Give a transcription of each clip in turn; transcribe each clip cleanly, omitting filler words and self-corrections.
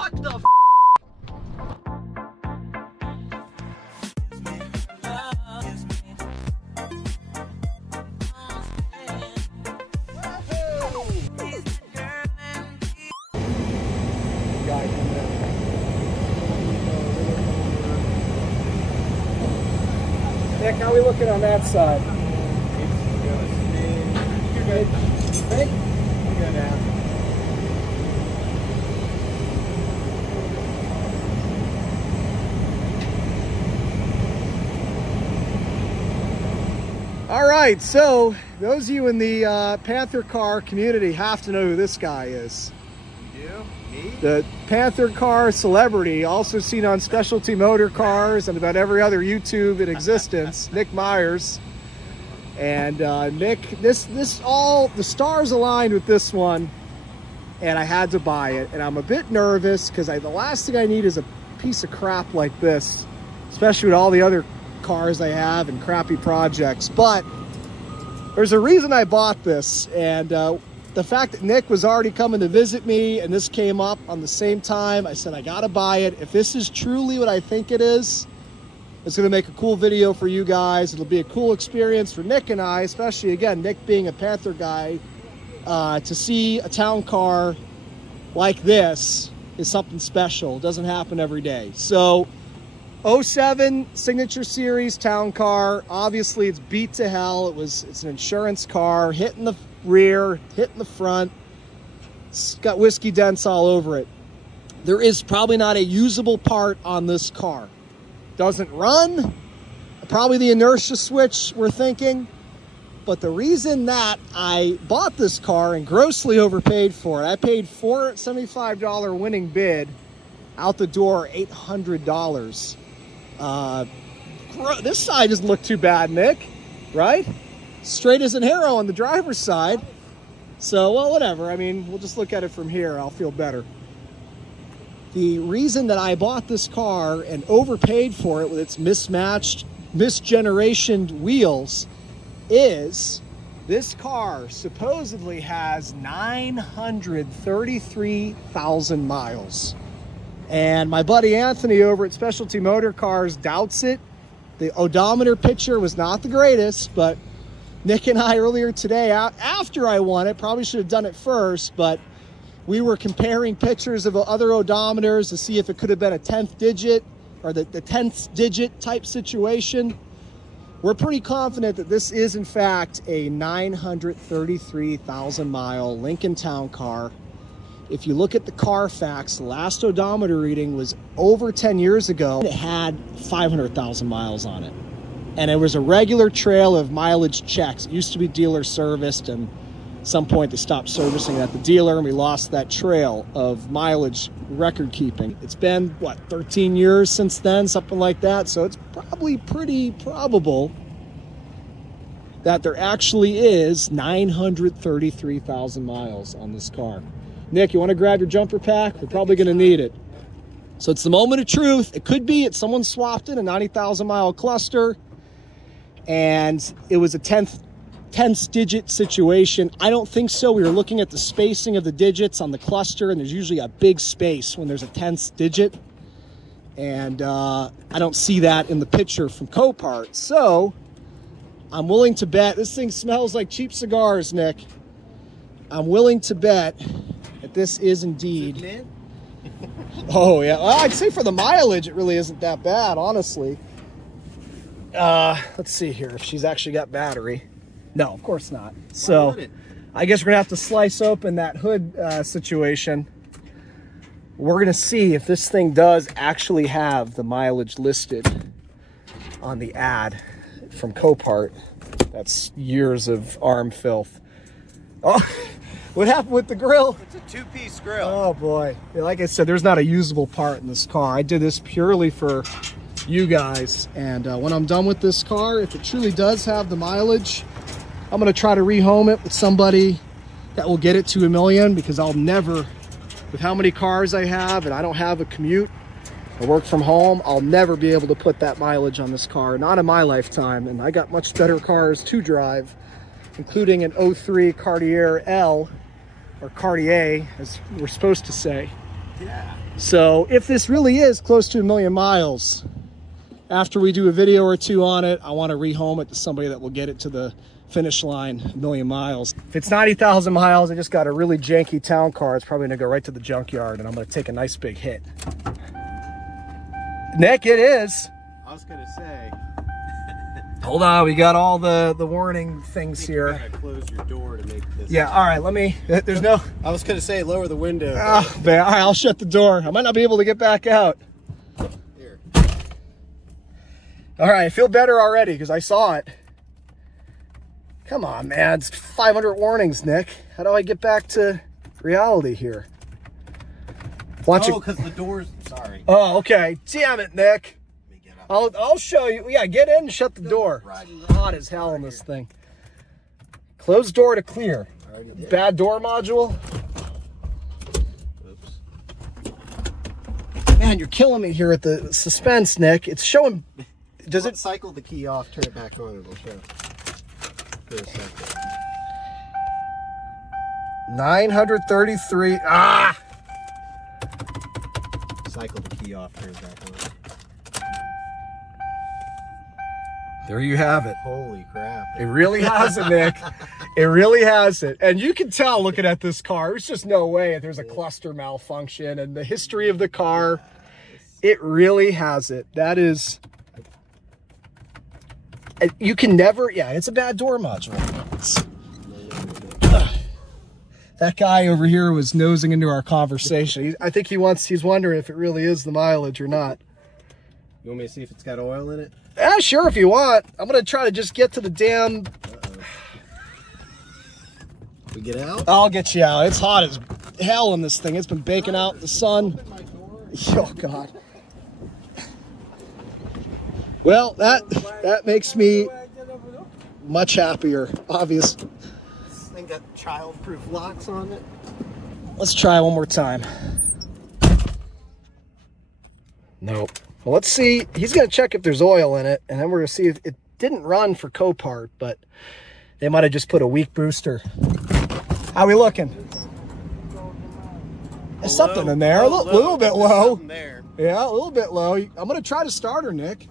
What the f? Nick, how are we looking on that side? You're good. Hey? You're good now. All right, so those of you in the Panther car community have to know who this guy is. You? Me? The Panther car celebrity, also seen on Specialty Motor Cars and about every other YouTube in existence, Nick Myers. And Nick, all the stars aligned with this one, and I had to buy it. And I'm a bit nervous because the last thing I need is a piece of crap like this, especially with all the other cars I have and crappy projects. But there's a reason I bought this, and the fact that Nick was already coming to visit me and this came up on the same time, I said I gotta buy it. If this is truly what I think it is, it's gonna make a cool video for you guys. It'll be a cool experience for Nick and I, especially again, Nick being a Panther guy, to see a town car like this is something special. It doesn't happen every day. So 07 Signature Series town car. Obviously it's beat to hell. It's an insurance car, hitting the rear, hitting the front. It's got whiskey dents all over it. There is probably not a usable part on this car. Doesn't run. Probably the inertia switch, we're thinking. But the reason that I bought this car and grossly overpaid for it, I paid $475 winning bid, out the door $800. This side doesn't look too bad, Nick, right? Straight as an arrow on the driver's side. So, well, whatever. I mean, we'll just look at it from here. I'll feel better. The reason that I bought this car and overpaid for it with its mismatched, misgenerationed wheels is this car supposedly has 933,000 miles. And my buddy Anthony over at Specialty Motor Cars doubts it. The odometer picture was not the greatest, but Nick and I earlier today, after I won it, probably should have done it first, but we were comparing pictures of other odometers to see if it could have been a 10th digit or the 10th digit type situation. We're pretty confident that this is in fact a 933,000 mile Lincoln Town Car. If you look at the Carfax, the last odometer reading was over 10 years ago. It had 500,000 miles on it. And it was a regular trail of mileage checks. It used to be dealer serviced, and at some point they stopped servicing it at the dealer, and we lost that trail of mileage record keeping. It's been, what, 13 years since then, something like that. So it's probably pretty probable that there actually is 933,000 miles on this car. Nick, you want to grab your jumper pack? We're probably going to need it. So it's the moment of truth. It could be someone swapped in a 90,000 mile cluster and it was a 10th digit situation. I don't think so. We were looking at the spacing of the digits on the cluster, and there's usually a big space when there's a 10th digit. And I don't see that in the picture from Copart. So I'm willing to bet, this thing smells like cheap cigars, Nick. I'm willing to bet that this is indeed. Oh yeah, well, I'd say for the mileage it really isn't that bad, honestly. Let's see here if she's actually got battery. No, of course not. So I guess we're gonna have to slice open that hood situation. We're gonna see if this thing does actually have the mileage listed on the ad from Copart. That's years of arm filth. Oh, what happened with the grill? It's a two-piece grill. Oh boy. Like I said, there's not a usable part in this car. I did this purely for you guys. And when I'm done with this car, if it truly does have the mileage, I'm gonna try to rehome it with somebody that will get it to 1 million, because I'll never, with how many cars I have and I don't have a commute, I work from home, I'll never be able to put that mileage on this car, not in my lifetime. And I got much better cars to drive, including an 03 Cartier L, or Cartier, as we're supposed to say. Yeah. So if this really is close to 1 million miles, after we do a video or two on it, I want to rehome it to somebody that will get it to the finish line, 1 million miles. If it's 90,000 miles, I just got a really janky town car. It's probably gonna go right to the junkyard and I'm gonna take a nice big hit. Nick, it is. I was gonna say. Hold on, we got all the warning things here. You gotta close your door to make this. Yeah, all right, let me, there's no. I was gonna say lower the window. Oh, man, all right, I'll shut the door. I might not be able to get back out. Here. All right, I feel better already because I saw it. Come on, man, it's 500 warnings, Nick. How do I get back to reality here? Watch it. Oh, because the door's, sorry. Oh, okay. Damn it, Nick. Let me get up. I'll show you. Yeah, get in and shut the door. It's hot as hell in this thing. Close door to clear. Bad door module. Oops. Man, you're killing me here at the suspense, Nick. It's showing. Does it cycle the key off, turn it back on, it'll show. For a second. 933. Ah! Cycle the key off, turn it back on. There you have it. Holy crap. It really has it, Nick. It really has it. And you can tell looking at this car, there's just no way there's a cluster malfunction and the history of the car. It really has it. That is, you can never, yeah, it's a bad door module. That guy over here was nosing into our conversation. I think he's wondering if it really is the mileage or not. You want me to see if it's got oil in it? Yeah, sure, if you want. I'm going to try to just get to the damn... We get out? I'll get you out. It's hot as hell in this thing. It's been baking out in the sun. Oh, God. Well, that makes me much happier, obvious. This thing got child-proof locks on it. Let's try one more time. Nope. Well, let's see. He's going to check if there's oil in it, and then we're going to see if it didn't run for Copart, but they might have just put a weak booster. How we looking? There's something in there. A little bit low. There. Yeah, a little bit low. I'm going to try to start her, Nick.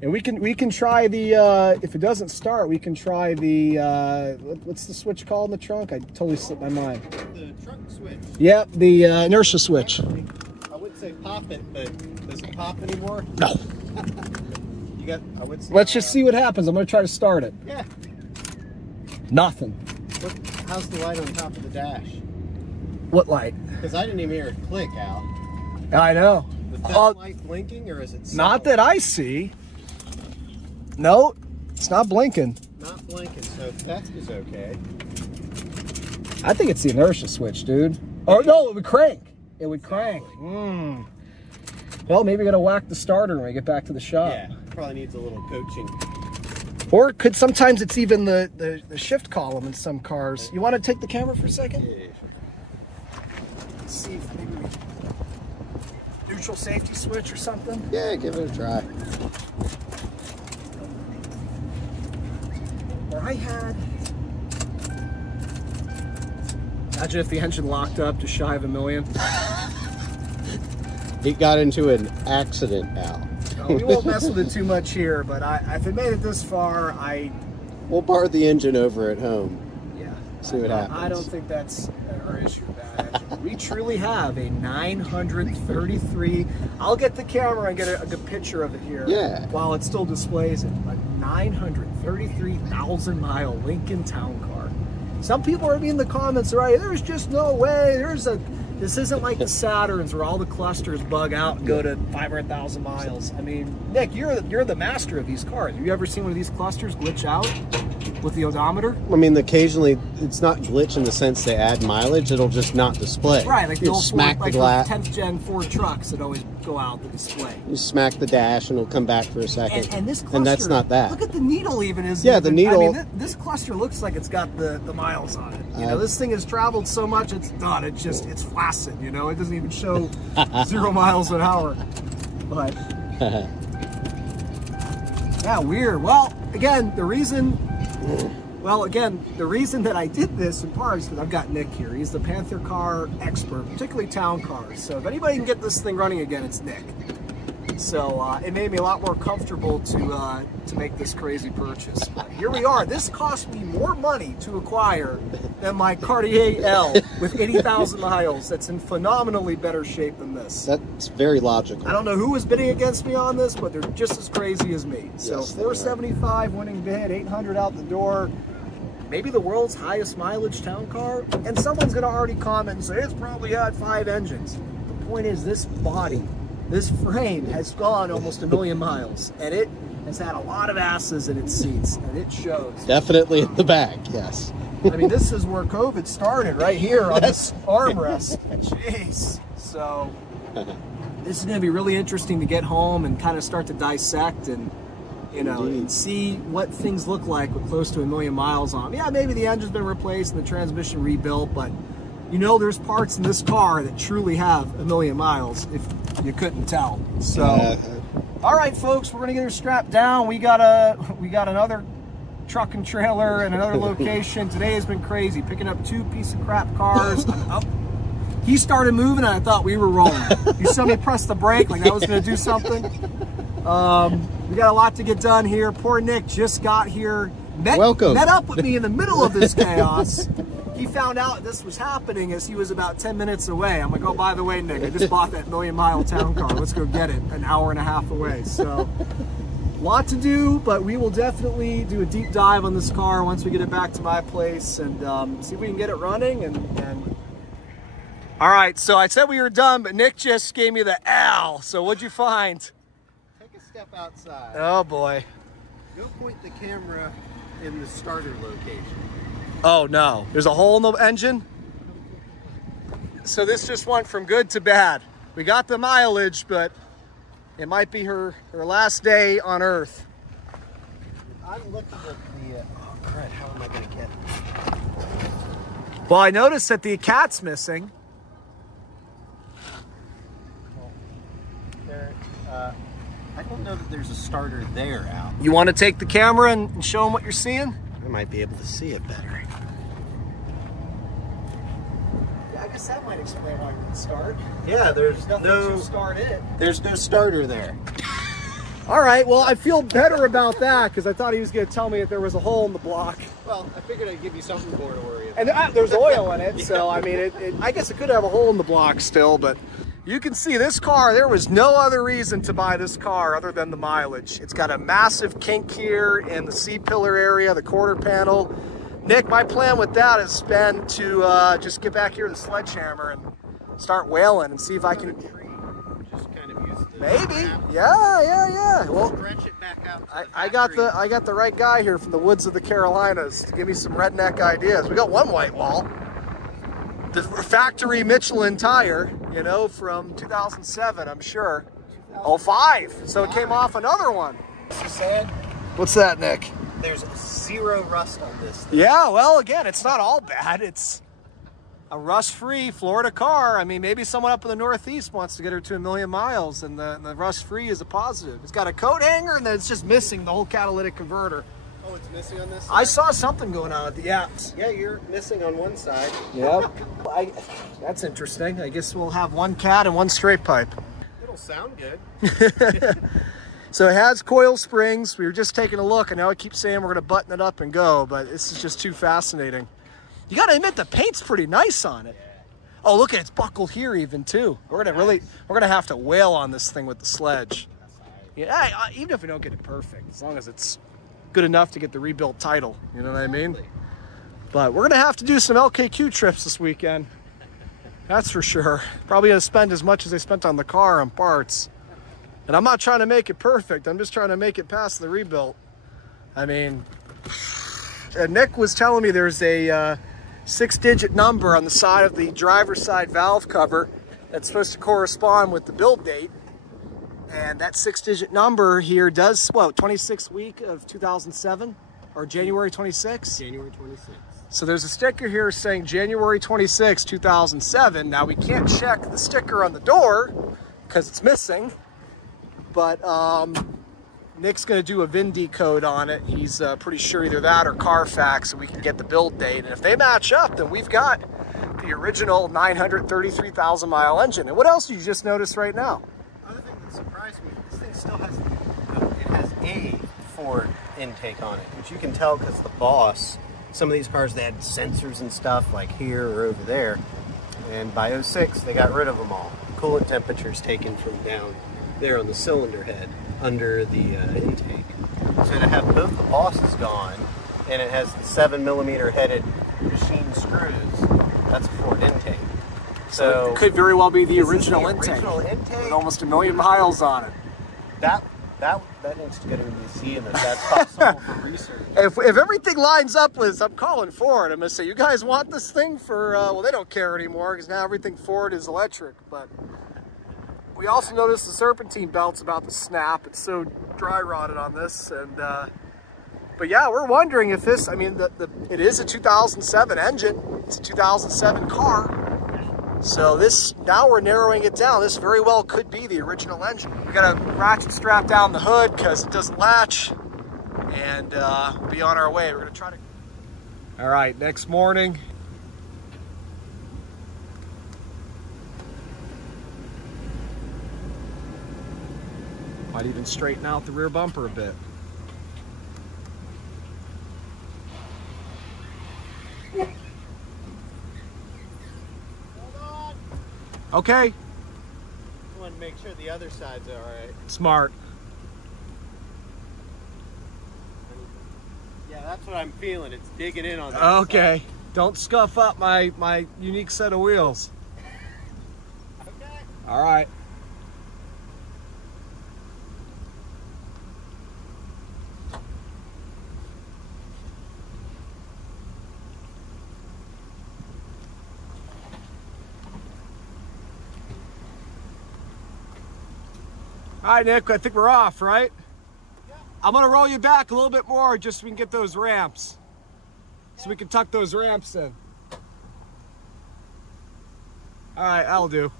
And we can try the, if it doesn't start, we can try the, what's the switch called in the trunk? I totally slipped my mind. The trunk switch. Yep, the inertia switch. I would say pop it, but does it pop anymore? No. You got, I would say, Let's just see what happens. I'm going to try to start it. Yeah. Nothing. How's the light on top of the dash? What light? Because I didn't even hear it click, Al. I know. Is that light blinking or is it not that I see. No, it's not blinking. Not blinking, so theft is okay. I think it's the inertia switch, dude. Oh, no, it would crank. It would crank. Well, maybe we got to whack the starter when we get back to the shop. Yeah, probably needs a little coaching. Or sometimes it's even the shift column in some cars. You want to take the camera for a second? Yeah. Let's see if maybe neutral safety switch or something. Yeah, give it a try. Or I had... Imagine if the engine locked up just shy of 1 million. It got into an accident, Al. We won't mess with it too much here, but if it made it this far, We'll bar the engine over at home. Yeah. See what happens. I don't think that's our issue. We truly have a 933. I'll get the camera and get a good picture of it here. Yeah. While it still displays it. A 933,000 mile Lincoln Town Car. Some people are in the comments, right? There's just no way. This isn't like the Saturns where all the clusters bug out and go to 500,000 miles. I mean, Nick, you're the master of these cars. Have you ever seen one of these clusters glitch out with the odometer? I mean, occasionally it's not glitch in the sense they add mileage; it'll just not display. Right, like you the old smack Ford, the glass. 10th gen Ford trucks that always go out the display. You smack the dash and it'll come back for a second. And this cluster, and that's not that. Look at the needle even is. Yeah, the needle. I mean, this cluster looks like it's got the miles on it. You know, this thing has traveled so much, it's done. It's flaccid. You know, it doesn't even show 0 miles an hour. But yeah, weird. Well, again, the reason Well, again, the reason that I did this in part is because I've got Nick here. He's the Panther car expert, particularly town cars. So if anybody can get this thing running again, it's Nick. So it made me a lot more comfortable to make this crazy purchase. But here we are. This cost me more money to acquire than my Cartier L with 80,000 miles. That's in phenomenally better shape than this. That's very logical. I don't know who was bidding against me on this, but they're just as crazy as me. So Yes, $475 winning bid, $800 out the door. Maybe the world's highest mileage town car. And someone's going to already comment and say, it's probably had 5 engines. The point is, this body, this frame has gone almost 1 million miles, and it has had a lot of asses in its seats, and it shows. Definitely in the back, yes. I mean, this is where COVID started, right here on this armrest. Jeez. So this is going to be really interesting to get home and kind of start to dissect and, you know, and see what things look like with close to 1 million miles on them. Yeah, maybe the engine's been replaced and the transmission rebuilt, but you know there's parts in this car that truly have 1 million miles if you couldn't tell. So, all right, folks, we're gonna get her strapped down. We got another truck and trailer and another location. Today has been crazy, picking up 2 piece of crap cars. He started moving, and I thought we were rolling. You saw me press the brake like that was gonna do something. We got a lot to get done here. Poor Nick just got here. Met up with me in the middle of this chaos. He found out this was happening as he was about 10 minutes away. I'm like, oh, by the way, Nick, I just bought that 1 million mile town car. Let's go get it, an hour and a half away. So, a lot to do, but we will definitely do a deep dive on this car once we get it back to my place and see if we can get it running. And all right, so I said we were done, but Nick just gave me the ow. So what'd you find? Take a step outside. Oh, boy. Go point the camera in the starter location. Oh no, there's a hole in the engine. So this just went from good to bad. We got the mileage, but it might be her last day on Earth. I'm looking at the, oh crap, how am I gonna get it? Well, I noticed that the cat's missing. Well, there, I don't know that there's a starter there, Al. You want to take the camera and show them what you're seeing? I might be able to see it better. Yeah, I guess that might explain why you didn't start. Yeah, there's Nothing to start it. There's no starter there. All right, well, I feel better about that because I thought he was going to tell me that there was a hole in the block. Well, I figured I'd give you something more to worry about. And there's oil in it, so I mean, I guess it could have a hole in the block still, but you can see this car, there was no other reason to buy this car other than the mileage. It's got a massive kink here in the C-pillar area, the quarter panel. Nick, my plan with that has been to just get back here with a sledgehammer and start whaling and see if I can... Just kind of use the Maybe, yeah. Well, stretch it back out to I got the right guy here from the woods of the Carolinas to give me some redneck ideas. We got one white wall. The factory Michelin tire, you know, from 2007, I'm sure. Oh, 5. So it came off another one. What's that, Nick? There's 0 rust on this thing. Yeah, well, again, it's not all bad. It's a rust-free Florida car. I mean, maybe someone up in the Northeast wants to get her to 1 million miles, and the rust-free is a positive. It's got a coat hanger, and then it's just missing the whole catalytic converter. Oh, it's missing on this side? I saw something going on at the apps. Yeah, you're missing on one side. Yep. That's interesting. I guess we'll have 1 cat and 1 straight pipe. It'll sound good. So it has coil springs. We were just taking a look, and now I keep saying we're going to button it up and go, but this is just too fascinating. You got to admit, the paint's pretty nice on it. Oh, look at it. It's buckled here even, too. We're going to have to wail on this thing with the sledge. Yeah, even if we don't get it perfect, as long as it's good enough to get the rebuilt title, you know what I mean? But we're gonna have to do some LKQ trips this weekend. That's for sure. Probably gonna spend as much as I spent on the car on parts. And I'm not trying to make it perfect. I'm just trying to make it past the rebuilt. I mean, Nick was telling me there's a 6-digit number on the side of the driver's side valve cover that's supposed to correspond with the build date. And that 6-digit number here does, what, 26th week of 2007? Or January 26th? January 26th. So there's a sticker here saying January 26, 2007. Now we can't check the sticker on the door because it's missing. But Nick's going to do a VIN code on it. He's pretty sure either that or Carfax, so we can get the build date. And if they match up, then we've got the original 933,000 mile engine. And what else did you just notice right now? Other thing that surprised me, this thing still has, it has a Ford intake on it, which you can tell because the Boss, some of these cars, they had sensors and stuff like here or over there. And by 06, they got rid of them all. Coolant temperature's taken from down there on the cylinder head under the intake. So to have both the Bosses gone, and it has the 7mm headed machine screws, that's a Ford intake. So it could very well be the original intake with almost 1 million miles on it. That needs to go to a museum if that's possible for research. If everything lines up with, I'm calling Ford. I'm gonna say, you guys want this thing for, well, they don't care anymore because now everything Ford is electric. But we also noticed the serpentine belt's about to snap. It's so dry rotted on this. And but yeah, we're wondering if this, I mean, it is a 2007 engine. It's a 2007 car. So this, now we're narrowing it down. This very well could be the original engine. We got a ratchet strap down the hood because it doesn't latch, and we'll be on our way. We're gonna try to. All right, next morning. Might even straighten out the rear bumper a bit. Okay. I want to make sure the other side's all right. Smart. Yeah, that's what I'm feeling. It's digging in on that Okay. side. Don't scuff up my unique set of wheels. Okay. All right. All right, Nick, I think we're off, right? Yeah. I'm gonna roll you back a little bit more just so we can get those ramps. So we can tuck those ramps in. All right, that'll do.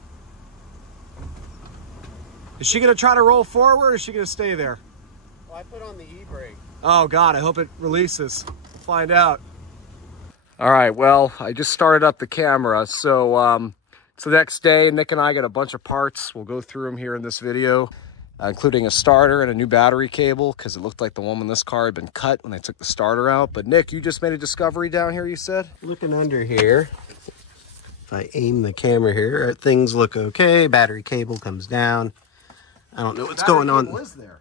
Is she gonna try to roll forward or is she gonna stay there? Well, I put on the e-brake. Oh God, I hope it releases. Find out. All right, well, I just started up the camera. So it's the next day. Nick and I got a bunch of parts. We'll go through them here in this video. Including a starter and a new battery cable because it looked like the one in this car had been cut when they took the starter out. But Nick, you just made a discovery down here, you said? Looking under here, if I aim the camera here, things look okay. Battery cable comes down. I don't know what's going on. Is there?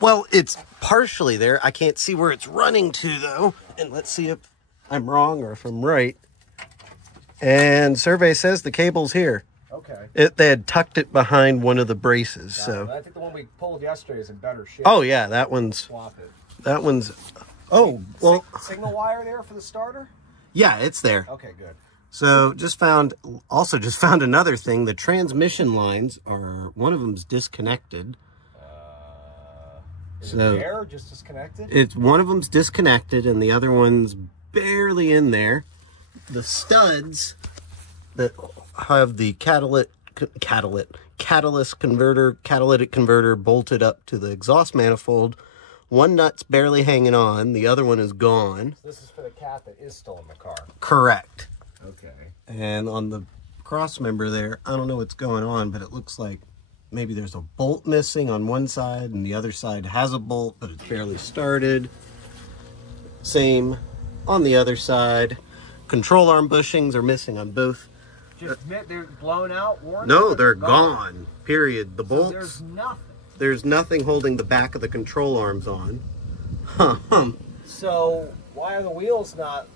Well, it's partially there. I can't see where it's running to though. And let's see if I'm wrong or if I'm right. And survey says the cable's here. Okay. They had tucked it behind one of the braces, so. I think the one we pulled yesterday is in better shape. Oh yeah, that one's. Swap it. That one's. Oh well. Signal wire there for the starter? Yeah, it's there. Okay, good. So just found another thing. The transmission lines are, one of them's disconnected. Is it there, just disconnected? It's one of them's disconnected, and the other one's barely in there. The studs that have the catalytic converter bolted up to the exhaust manifold. One nut's barely hanging on, the other one is gone. So this is for the cat that is still in the car. Correct. Okay. And on the cross member there, I don't know what's going on, but it looks like maybe there's a bolt missing on one side and the other side has a bolt, but it's barely started. Same on the other side. Control arm bushings are missing on both. Just admit they're blown out, worn? No, they're gone. Period. The bolts. So there's nothing. There's nothing holding the back of the control arms on. So why are the wheels not?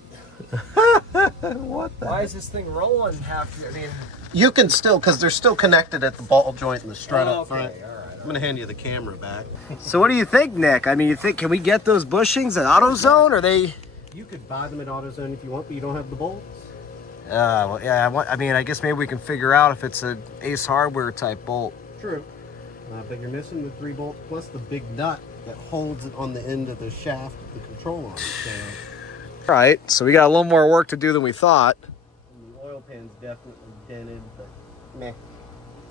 What the? Why is this thing rolling I mean, you can still, because they're still connected at the ball joint and the strut up front. Okay, all right. I'm gonna hand you the camera back. So what do you think, Nick? I mean, can we get those bushings at AutoZone? Or they? You could buy them at AutoZone if you want, but you don't have the bolts. Well, yeah. I mean, I guess maybe we can figure out if it's an Ace Hardware type bolt. True. But you're missing the 3 bolts plus the big nut that holds it on the end of the shaft of the control arm. So. All right. So we got a little more work to do than we thought. And the oil pan's definitely dented, but meh.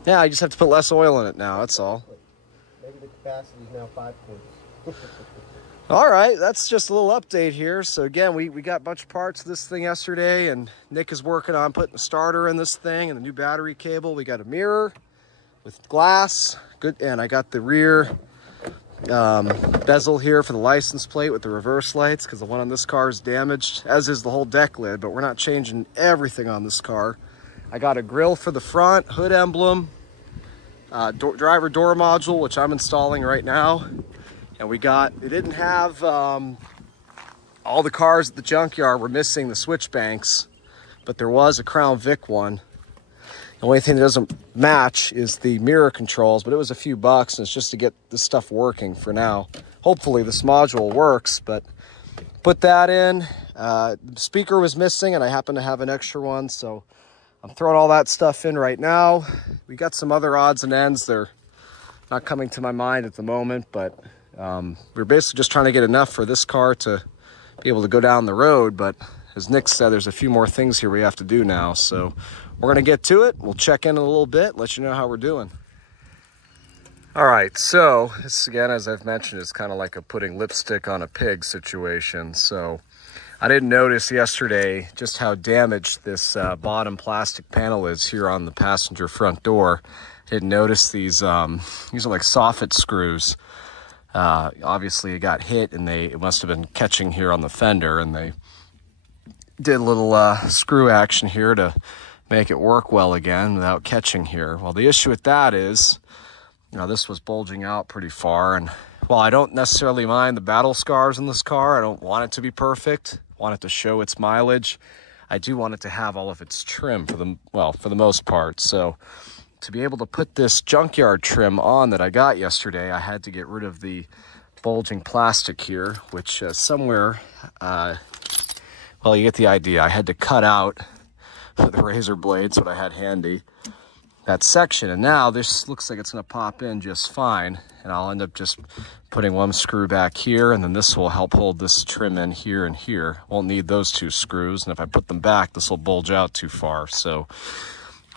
Yeah, I just have to put less oil in it now. That's all. Maybe the capacity is now 5 points. All right, that's just a little update here. So again, we got a bunch of parts of this thing yesterday, and Nick is working on putting the starter in this thing and the new battery cable. We got a mirror with glass, good, and I got the rear bezel here for the license plate with the reverse lights because the one on this car is damaged, as is the whole deck lid, but we're not changing everything on this car. I got a grill for the front, hood emblem, driver door module, which I'm installing right now. And we got, it didn't have, all the cars at the junkyard were missing the switch banks, but there was a Crown Vic one. The only thing that doesn't match is the mirror controls, but it was a few bucks, and it's just to get this stuff working for now. Hopefully this module works, but put that in. The speaker was missing, and I happen to have an extra one, so I'm throwing all that stuff in right now. We got some other odds and ends. They're not coming to my mind at the moment, but we're basically just trying to get enough for this car to be able to go down the road. But as Nick said, there's a few more things here we have to do now. So we're going to get to it. We'll check in a little bit, let you know how we're doing. All right, so this again, as I've mentioned, is kind of like a putting lipstick on a pig situation. So I didn't notice yesterday just how damaged this bottom plastic panel is here on the passenger front door. I didn't notice these are like soffit screws. Obviously it got hit, and it must have been catching here on the fender, and they did a little screw action here to make it work well again without catching here. Well, the issue with that is, you know, this was bulging out pretty far, and while I don't necessarily mind the battle scars in this car, I don't want it to be perfect, I want it to show its mileage. I do want it to have all of its trim for the most part. So to be able to put this junkyard trim on that I got yesterday, I had to get rid of the bulging plastic here, which somewhere, well, you get the idea. I had to cut out with the razor blades, what I had handy, that section. And now this looks like it's going to pop in just fine. And I'll end up just putting one screw back here, and then this will help hold this trim in here and here. Won't need those two screws. And if I put them back, this will bulge out too far. So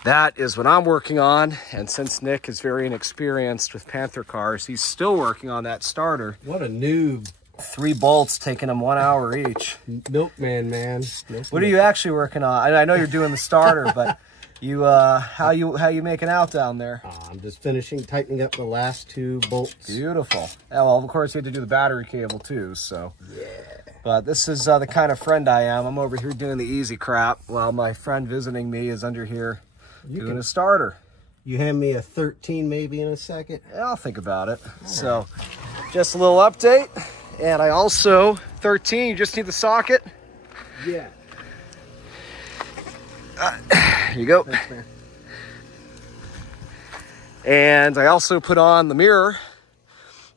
that is what I'm working on. And since Nick is very inexperienced with Panther cars, he's still working on that starter. What a noob. 3 bolts taking him 1 hour each. Milkman, man. What are you actually working on? I know you're doing the starter, but you how you making out down there? I'm just tightening up the last 2 bolts. Beautiful. Yeah, well, of course you had to do the battery cable too, so. Yeah. But this is the kind of friend I am. I'm over here doing the easy crap while my friend visiting me is under here doing a starter. You hand me a 13 maybe in a second? Yeah, I'll think about it. So, just a little update. And I also, 13, you just need the socket. Yeah. Here you go. Thanks, man. And I also put on the mirror.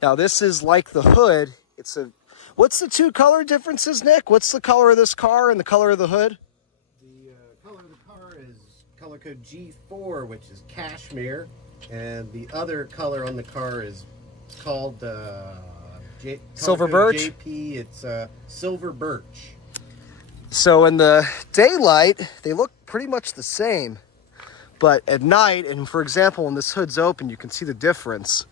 Now this is like the hood. What's the 2 color differences, Nick? What's the color of this car and the color of the hood? The color of the car is color code G4, which is cashmere. And the other color on the car is called Silver birch? JP, it's silver birch. So in the daylight, they look pretty much the same. But at night, and for example, when this hood's open, you can see the difference.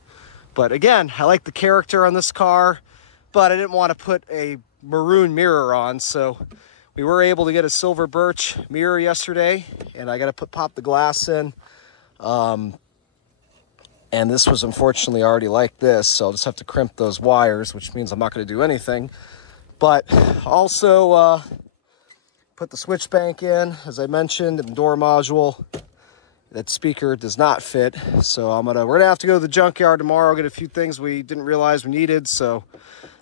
But again, I like the character on this car, but I didn't want to put a maroon mirror on. So we were able to get a silver birch mirror yesterday, and I got to pop the glass in. And this was unfortunately already like this, so I'll just have to crimp those wires, which means I'm not going to do anything. But also put the switch bank in, as I mentioned, and the door module. That speaker does not fit, so we're gonna have to go to the junkyard tomorrow, get a few things we didn't realize we needed, so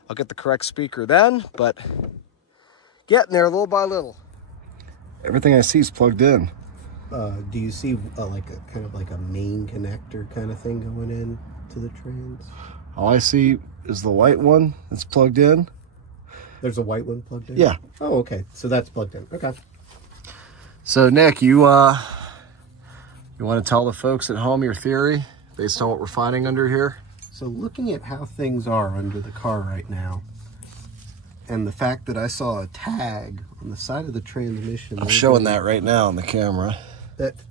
I'll get the correct speaker then, but getting there little by little. Everything I see is plugged in. Do you see like a kind of like a main connector kind of thing going in to the trans? All I see is the white one that's plugged in. There's a white one plugged in? Yeah. Oh, okay. So that's plugged in. Okay. So Nick, you want to tell the folks at home your theory based on what we're finding under here? So looking at how things are under the car right now, and the fact that I saw a tag on the side of the transmission. I'm showing that right now on the camera.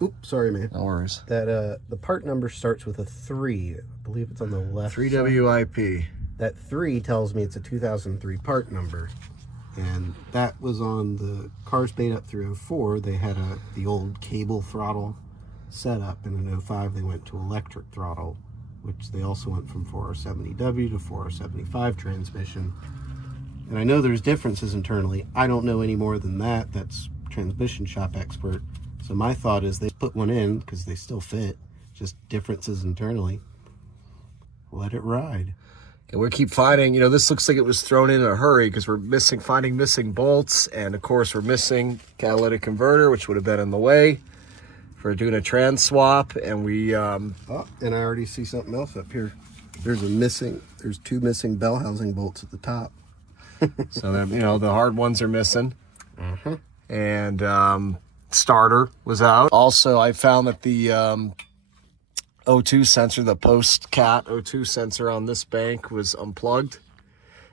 Oops, sorry, man. No worries. That the part number starts with a 3. I believe it's on the left. 3WIP. That 3 tells me it's a 2003 part number. And that was on the cars made up through 04. They had the old cable throttle setup, and in 05 they went to electric throttle, which they also went from 4R70W to 4R75 transmission. And I know there's differences internally. I don't know any more than that. That's transmission shop expert. So my thought is they put one in because they still fit, just differences internally. Let it ride. And we keep finding, you know, this looks like it was thrown in a hurry because we're finding missing bolts. And of course we're missing catalytic converter, which would have been in the way for doing a trans swap. And we, oh, and I already see something else up here. There's 2 missing bell housing bolts at the top. So that, you know, the hard ones are missing. And starter was out. Also, I found that the O2 sensor, the post-cat O2 sensor on this bank was unplugged.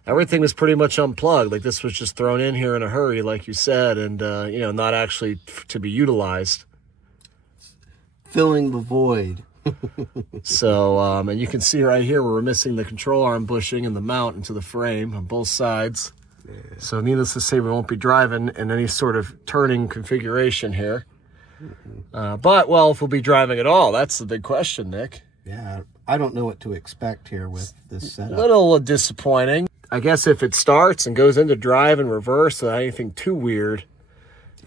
Everything was pretty much unplugged. Like, this was just thrown in here in a hurry, like you said, and, you know, not actually to be utilized. Filling the void. So, and you can see right here where we're missing the control arm bushing and the mount into the frame on both sides. Yeah. So needless to say, we won't be driving in any sort of turning configuration here. But, well, if we'll be driving at all, that's the big question, Nick. Yeah, I don't know what to expect here with this setup. A little disappointing. I guess if it starts and goes into drive and reverse without anything too weird,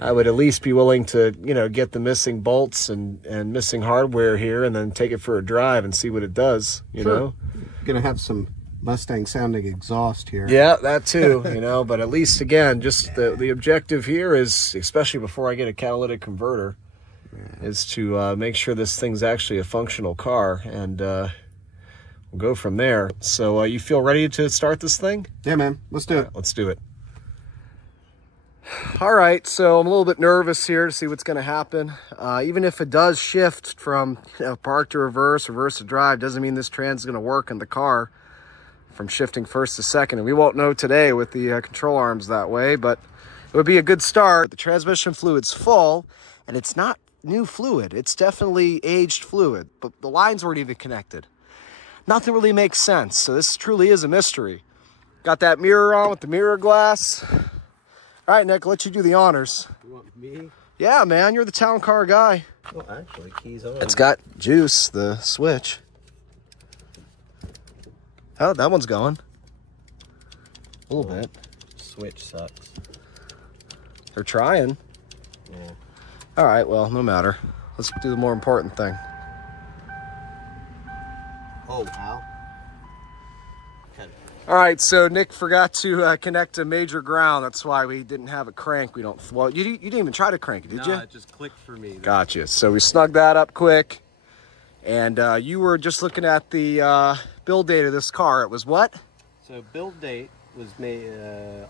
I would at least be willing to, you know, get the missing bolts and missing hardware here and then take it for a drive and see what it does, you know? Gonna have some Mustang sounding exhaust here. Yeah, that too, you know, but at least, again, just the objective here is, especially before I get a catalytic converter, is to make sure this thing's actually a functional car, and we'll go from there. So you feel ready to start this thing? Yeah, man. Let's do it. Let's do it. All right, so I'm a little bit nervous here to see what's going to happen. Even if it does shift from, you know, park to reverse, reverse to drive, doesn't mean this trans is going to work in the car from shifting first to second. And we won't know today with the control arms that way, but it would be a good start. The transmission fluid's full, and it's not new fluid. It's definitely aged fluid, but the lines weren't even connected. Nothing really makes sense, so this truly is a mystery. Got that mirror on with the mirror glass. All right, Nick, I'll let you do the honors. You want me? Yeah, man, you're the town car guy. Well, actually, keys on. It's got juice, the switch. Oh, that one's going. A little bit. Switch sucks. They're trying. Yeah. All right, well, no matter. Let's do the more important thing. Oh, wow. All right, so Nick forgot to connect to major ground. That's why we didn't have it crank. We don't. Well, you didn't even try to crank it, did you? No, it just clicked for me. Gotcha. So we snugged that up quick, and you were just looking at the build date of this car. It was what? So build date was May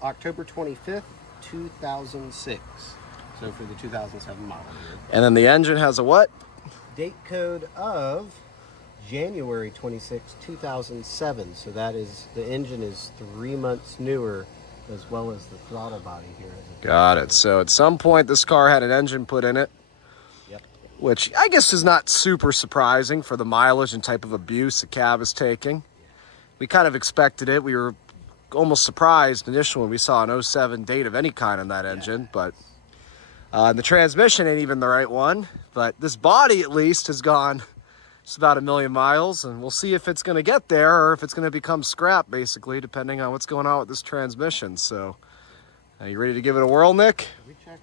October 25th, 2006. So for the 2007 model year. And then the engine has a what? Date code of January 26, 2007. So that is, the engine is 3 months newer, as well as the throttle body here. Got it. So at some point this car had an engine put in it. Yep. Which I guess is not super surprising for the mileage and type of abuse the cab is taking. We kind of expected it. We were almost surprised initially when we saw an 07 date of any kind on that engine, but the transmission ain't even the right one. But this body at least has gone just about 1 million miles, and we'll see if it's going to get there or if it's going to become scrap, basically, depending on what's going on with this transmission. So, are you ready to give it a whirl, Nick? We checked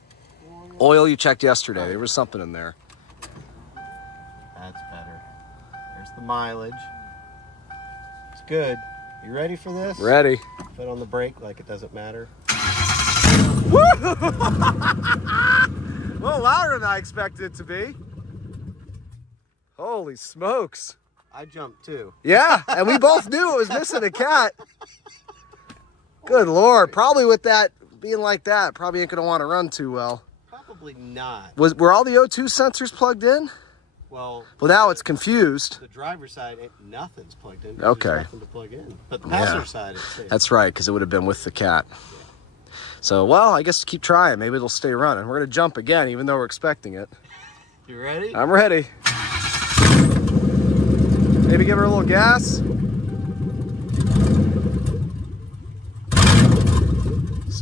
oil you checked yesterday. There was something in there. That's better. There's the mileage. It's good. You ready for this? Ready. Foot on the brake like it doesn't matter. A little louder than I expected it to be. Holy smokes. I jumped too. Yeah, and we both knew it was missing a cat. Good Lord. Probably with that being like that, probably ain't going to want to run too well. Probably not. Were all the O2 sensors plugged in? Well, now it's confused. The driver's side, nothing's plugged in. Okay. There's nothing to plug in. But the passenger side, it's safe. That's right, because it would have been with the cat. Yeah. So, well, I guess keep trying. Maybe it'll stay running. We're going to jump again, even though we're expecting it. You ready? I'm ready. Maybe give her a little gas.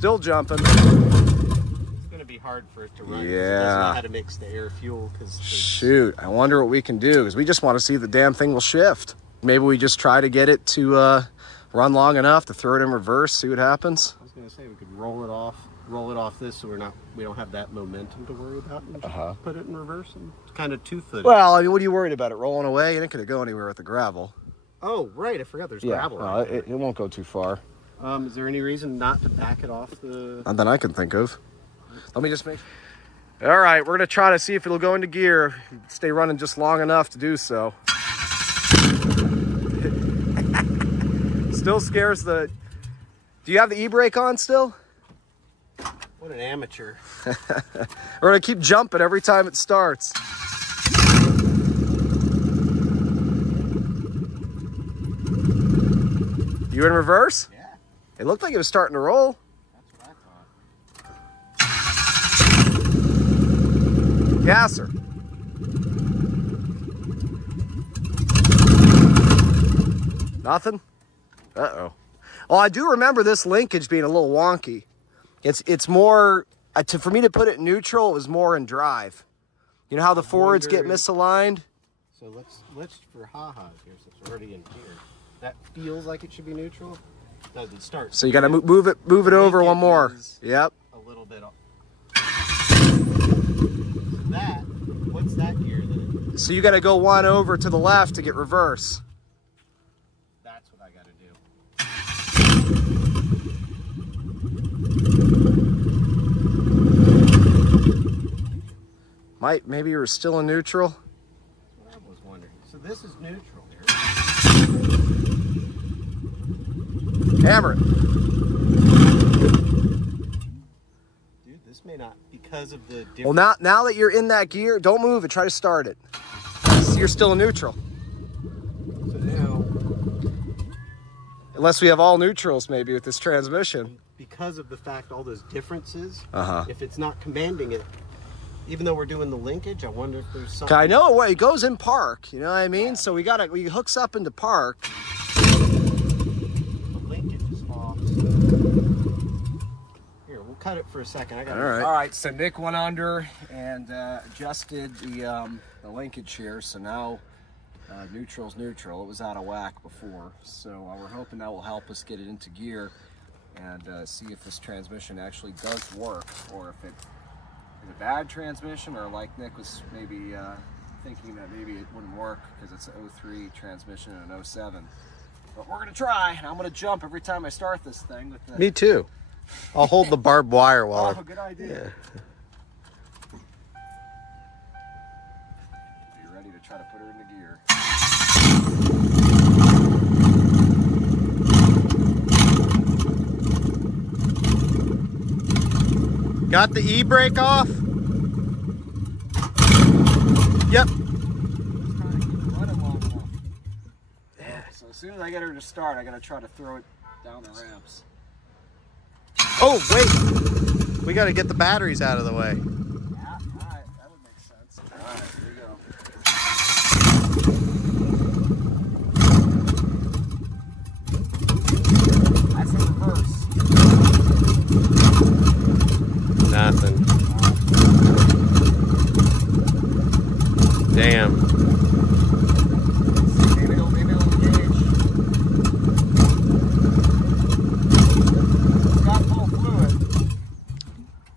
still jumping. It's going to be hard for it to run. Yeah. It doesn't know how to mix the air fuel. Shoot, I wonder what we can do, because we just want to see if the damn thing will shift. Maybe we just try to get it to run long enough to throw it in reverse, see what happens. I was going to say we could roll it off this, so we don't have that momentum to worry about, and just put it in reverse and it's kind of two-footed. Well, I mean, what are you worried about? It rolling away? It ain't going to go anywhere with the gravel. Oh, right. I forgot there's gravel. Right it won't go too far. Is there any reason not to back it off the... Not that I can think of. Let me just make... All right, we're going to try to see if it'll go into gear. Stay running just long enough to do so. Still scares the... Do you have the e-brake on still? What an amateur. We're going to keep jumping every time it starts. You in reverse? Yeah. It looked like it was starting to roll. That's what I thought. Gasser. Nothing? Uh-oh. Well, I do remember this linkage being a little wonky. It's more, for me to put it in neutral, it was more in drive. You know how the forwards get misaligned? So let's for ha-ha here, since it's already in gear. That feels like it should be neutral. Does it start? So you got to move it over one more. Yep. A little bit off. So what's that gear then? So you got to go one over to the left to get reverse. That's what I got to do. Maybe you were still in neutral. That's what I was wondering. So this is neutral here. Hammer it. Dude, this may not, because of the difference. Well, now that you're in that gear, don't move it. Try to start it. So you're still in neutral. So now, unless we have all neutrals, maybe, with this transmission. Because of the fact all those differences, Uh-huh. if it's not commanding it, even though we're doing the linkage, I wonder if there's something. I know it goes in park. You know what I mean? Yeah. So we hooks up into park. The linkage is off. So... Here, we'll cut it for a second. All right. So Nick went under and adjusted the linkage here. So now neutral's neutral. It was out of whack before. So we're hoping that will help us get it into gear and see if this transmission actually does work, or if it is a bad transmission, or like Nick was maybe thinking that maybe it wouldn't work because it's an 03 transmission and an 07. But we're gonna try, and I'm gonna jump every time I start this thing. With the... Me too. I'll hold the barbed wire while. Oh, good idea. Yeah. Are you ready to try to put her into gear? Got the e-brake off? Yep. So as soon as I get her to start, I gotta try to throw it down the ramps. Oh, wait. We gotta get the batteries out of the way. Yeah, alright, that would make sense. Alright, here we go. That's in reverse. Nothing. Damn. Maybe it'll engage. It's got full fluid.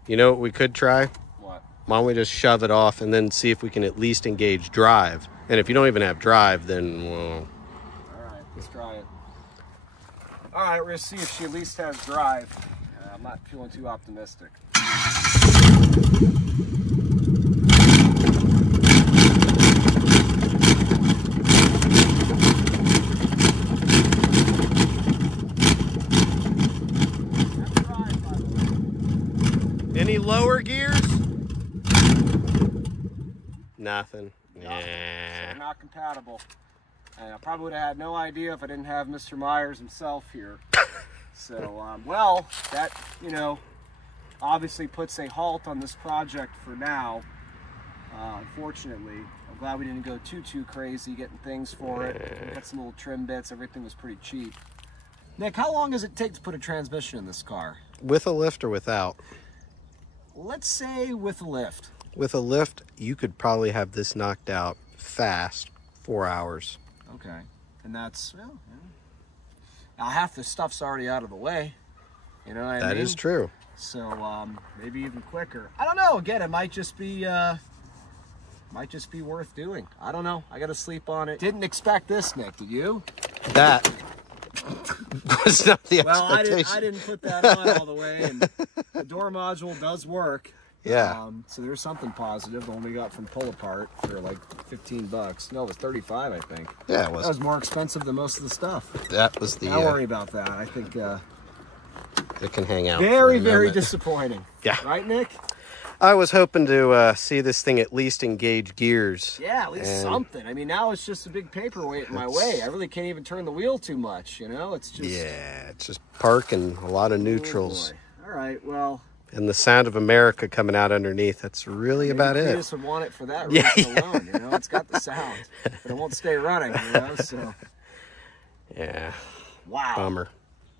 You know what we could try? What? Why don't we just shove it off and then see if we can at least engage drive? And if you don't even have drive, then, well... Alright, let's try it. Alright, we're gonna see if she at least has drive. I'm not feeling too optimistic. Any lower gears? Nothing. Yeah. So not compatible. And I probably would have had no idea if I didn't have Mr. Myers himself here. So, well, that, you know, obviously puts a halt on this project for now. Unfortunately, I'm glad we didn't go too crazy getting things for it. We got some little trim bits. Everything was pretty cheap. Nick, how long does it take to put a transmission in this car? with a lift or without? Let's say with a lift. With a lift, you could probably have this knocked out fast, 4 hours. Okay. And that's, well, yeah. Now half the stuff's already out of the way. You know what I mean? That is true. So maybe even quicker. I don't know. Again, it might just be worth doing. I don't know. I got to sleep on it. Didn't expect this, Nick. Did you? That was not the Well, expectation. I didn't put that on all the way, and the door module does work. Yeah. So there's something positive. The one we got from Pull Apart for like 15 bucks. No, it was 35, I think. Yeah, it was. That was more expensive than most of the stuff. That was the. Don't worry about that. I think It can hang out. very, very disappointing. Yeah. Right, Nick? I was hoping to see this thing at least engage gears. Yeah, at least something. I mean, now it's just a big paperweight in my way. I really can't even turn the wheel too much, you know? It's just... Yeah, it's just park and a lot of neutrals. Oh, all right, well... And the sound of America coming out underneath. That's really about it. Prius would want it for that reason alone, you know? It's got the sound, but it won't stay running, you know? So... Yeah. Wow. Bummer.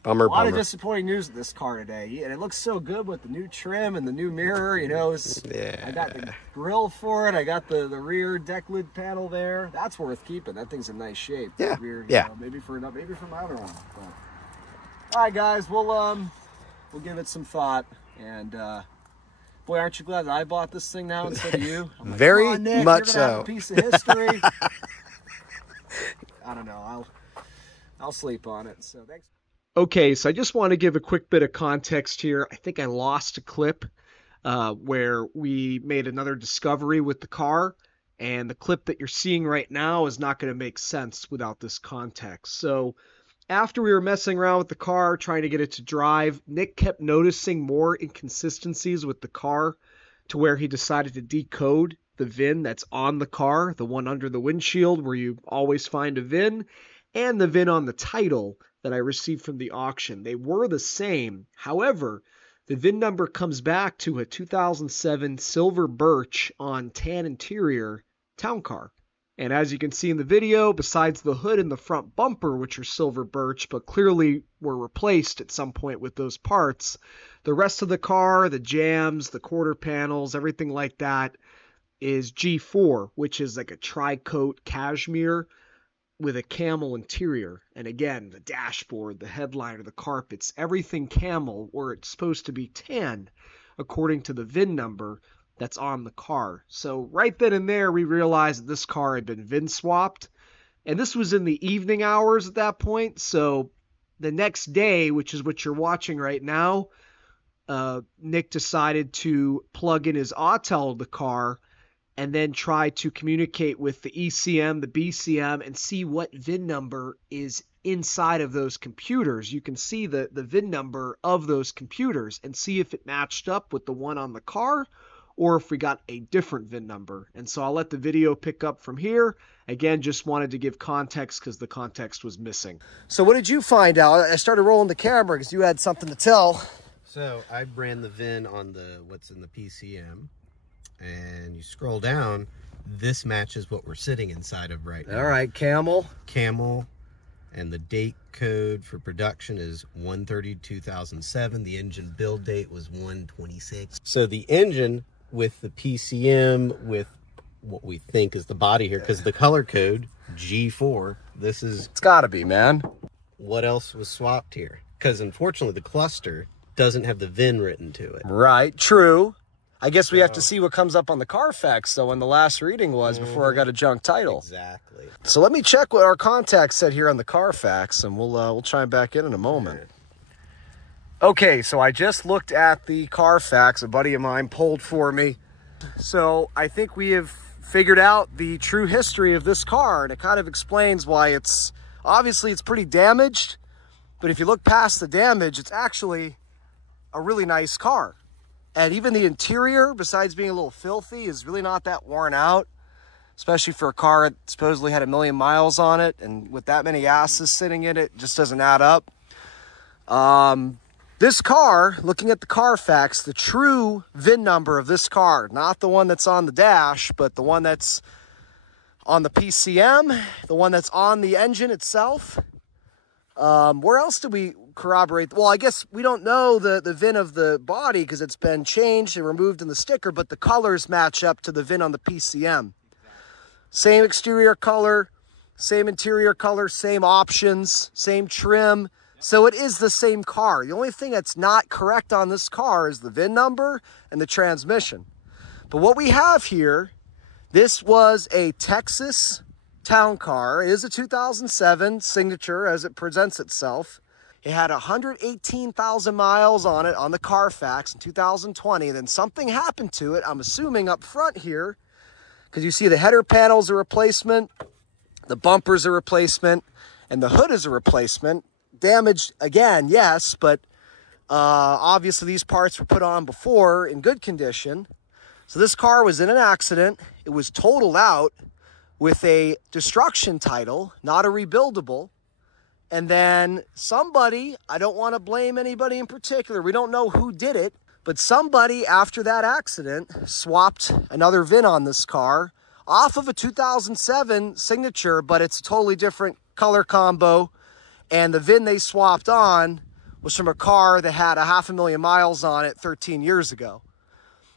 Bummer, A lot bummer. of disappointing news with this car today, and it looks so good with the new trim and the new mirror. You know, I got the grill for it. I got the rear deck lid panel there. That's worth keeping. That thing's in nice shape. Yeah, Rear, yeah. You know, maybe for my other one. But. All right, guys, we'll give it some thought. And boy, aren't you glad that I bought this thing now instead of you? I'm like, Very come on, Nick, much you're gonna have so. a piece of history. I don't know. I'll sleep on it. So thanks. Okay, so I just want to give a quick bit of context here. I think I lost a clip where we made another discovery with the car, and the clip that you're seeing right now is not going to make sense without this context. So after we were messing around with the car, trying to get it to drive, Nick kept noticing more inconsistencies with the car to where he decided to decode the VIN that's on the car, the one under the windshield where you always find a VIN, and the VIN on the title that I received from the auction. They were the same. However, the VIN number comes back to a 2007 silver birch on tan interior town car. And as you can see in the video, besides the hood and the front bumper, which are silver birch, but clearly were replaced at some point with those parts, the rest of the car, the jambs, the quarter panels, everything like that is G4, which is like a tri-coat cashmere with a camel interior. And again, the dashboard, the headliner, the carpets, everything camel, where it's supposed to be tan according to the VIN number that's on the car. So right then and there, we realized that this car had been VIN swapped. And this was in the evening hours at that point. So the next day, which is what you're watching right now, Nick decided to plug in his Autel to the car and then try to communicate with the ECM, the BCM, and see what VIN number is inside of those computers. You can see the VIN number of those computers and see if it matched up with the one on the car or if we got a different VIN number. And so I'll let the video pick up from here. Again, just wanted to give context because the context was missing. So what did you find out? I started rolling the camera because you had something to tell. So I ran the VIN on what's in the PCM. And you scroll down, this matches what we're sitting inside of right now. All right, camel. Camel, and the date code for production is 1/30/2007. The engine build date was 1/26. So the engine with the PCM with what we think is the body here, because the color code, G4, this is... It's gotta be, man. What else was swapped here? Because unfortunately the cluster doesn't have the VIN written to it. Right, true. I guess we have to see what comes up on the Carfax, though, when the last reading was before I got a junk title. Exactly. So let me check what our contact said here on the Carfax, and we'll chime back in a moment. Okay, so I just looked at the Carfax. A buddy of mine pulled for me. So I think we have figured out the true history of this car, and it kind of explains why it's pretty damaged, but if you look past the damage, it's actually a really nice car. And even the interior, besides being a little filthy, is really not that worn out, especially for a car that supposedly had 1 million miles on it. And with that many asses sitting in it, just doesn't add up. This car, looking at the Carfax, the true VIN number of this car, not the one that's on the dash, but the one that's on the PCM, the one that's on the engine itself. Where else did we corroborate. Well, I guess we don't know the VIN of the body because it's been changed and removed in the sticker, but the colors match up to the VIN on the PCM. Same exterior color, same interior color, same options, same trim. So it is the same car. The only thing that's not correct on this car is the VIN number and the transmission. But what we have here, this was a Texas town car. It is a 2007 Signature as it presents itself. It had 118,000 miles on it on the Carfax in 2020. Then something happened to it, I'm assuming up front here, because you see the header panel's a replacement, the bumper's a replacement, and the hood is a replacement. Damaged again, yes, but obviously these parts were put on before in good condition. So this car was in an accident. It was totaled out with a destruction title, not a rebuildable. And then somebody, I don't want to blame anybody in particular, we don't know who did it, but somebody after that accident swapped another VIN on this car off of a 2007 Signature, but it's a totally different color combo. And the VIN they swapped on was from a car that had 500,000 miles on it 13 years ago.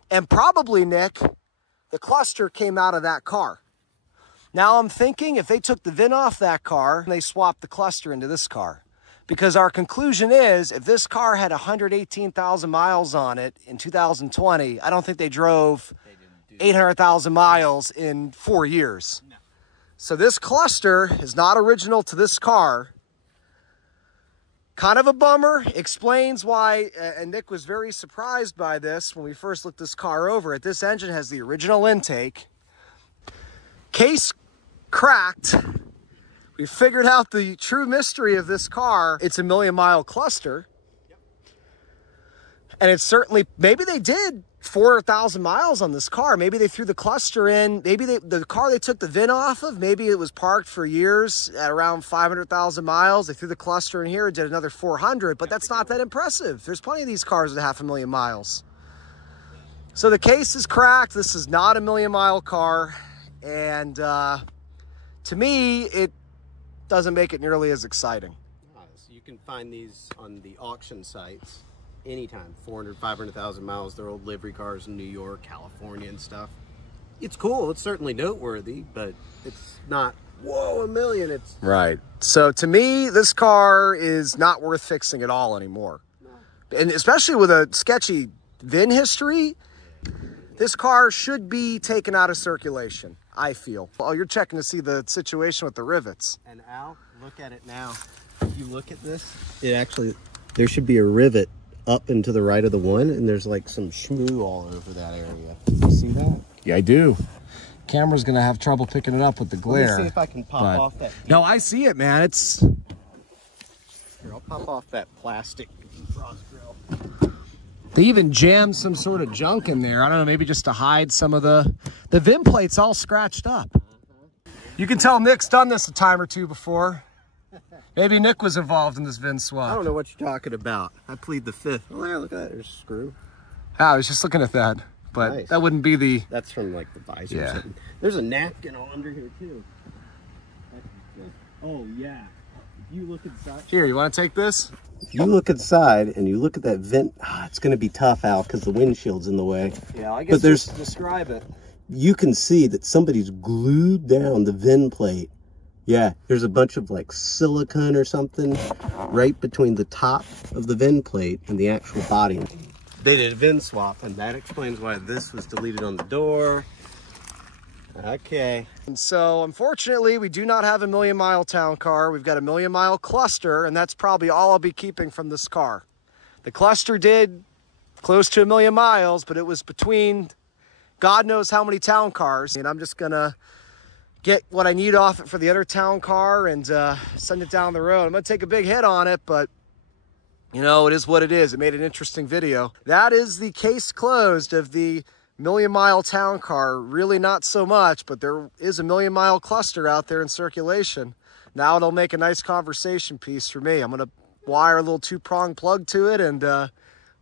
And probably, Nick, the cluster came out of that car. Now I'm thinking if they took the VIN off that car, they swapped the cluster into this car. Because our conclusion is, if this car had 118,000 miles on it in 2020, I don't think they drove 800,000 miles in 4 years. No. So this cluster is not original to this car. Kind of a bummer. Explains why, and Nick was very surprised by this when we first looked this car over. This engine has the original intake. Case cracked. We figured out the true mystery of this car. It's a 1,000,000-mile cluster. Yep. And it's certainly, maybe they did 400,000 miles on this car. Maybe they threw the cluster in. Maybe the car they took the VIN off of, maybe it was parked for years at around 500,000 miles. They threw the cluster in here and did another 400, but that's not that impressive. There's plenty of these cars with 500,000 miles. So the case is cracked. This is not a 1,000,000-mile car. And to me, it doesn't make it nearly as exciting. So you can find these on the auction sites anytime. 400, 500,000 miles. They're old livery cars in New York, California and stuff. It's cool. It's certainly noteworthy, but it's not, whoa, 1,000,000. It's right. So to me, this car is not worth fixing at all anymore. No. And especially with a sketchy VIN history, this car should be taken out of circulation, I feel. Oh, you're checking to see the situation with the rivets. And Al, look at it now. If you look at this, it actually, there should be a rivet up and to the right of the one, and there's like some schmoo all over that area. You see that? Yeah, I do. Camera's gonna have trouble picking it up with the glare. Let me see if I can pop off that. No, I see it, man. It's... Here, I'll pop off that plastic frost grill. They even jammed some sort of junk in there. I don't know, maybe just to hide some of the VIN plate's all scratched up. You can tell Nick's done this a time or two before. Maybe Nick was involved in this VIN swap. I don't know what you're talking about. I plead the fifth. Oh, yeah, look at that. There's a screw. I was just looking at that, but nice. That wouldn't be the... That's from like the visor or something. There's a napkin all under here too. Oh, yeah. If you look inside... Here, you want to take this? If you look inside and you look at that vent, it's going to be tough, Al, because the windshield's in the way. Yeah, I guess just describe it. You can see that somebody's glued down the VIN plate. Yeah, there's a bunch of like silicone or something right between the top of the VIN plate and the actual body. They did a VIN swap, and that explains why this was deleted on the door. Okay. And so, unfortunately, we do not have a 1,000,000-mile town car. We've got a 1,000,000-mile cluster, and that's probably all I'll be keeping from this car. The cluster did close to 1,000,000 miles, but it was between God knows how many town cars. And I'm just gonna get what I need off it for the other town car and send it down the road. I'm gonna take a big hit on it, but you know, it is what it is. It made an interesting video. That is the case closed of the 1,000,000-mile town car. Really not so much, but there is a 1,000,000-mile cluster out there in circulation. Now it'll make a nice conversation piece for me. I'm gonna wire a little 2-prong plug to it and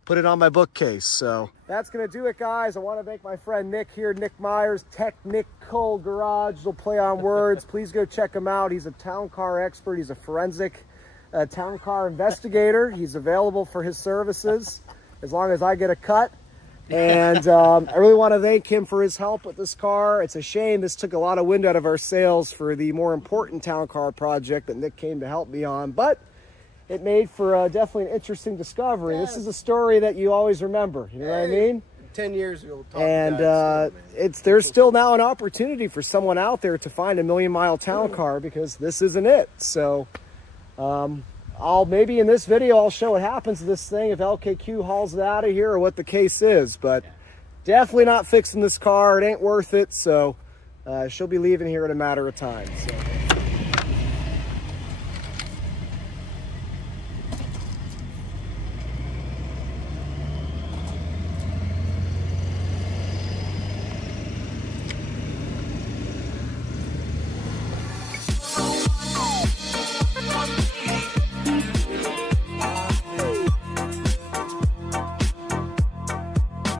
put it on my bookcase. So that's gonna do it, guys. I want to thank my friend Nick here, Nick Myers, Technical Garage. Will play on words. Please go check him out. He's a town car expert. He's a forensic a town car investigator. He's available for his services as long as I get a cut. And I really want to thank him for his help with this car. It's a shame this took a lot of wind out of our sails for the more important town car project that Nick came to help me on, but it made for definitely an interesting discovery. This is a story that you always remember, you know what I mean? 10 years ago, and there's still now an opportunity for someone out there to find a million-mile town car, because this isn't it. So I'll maybe in this video I'll show what happens to this thing if LKQ hauls it out of here or what the case is, but definitely not fixing this car. It ain't worth it. So she'll be leaving here in a matter of time. So.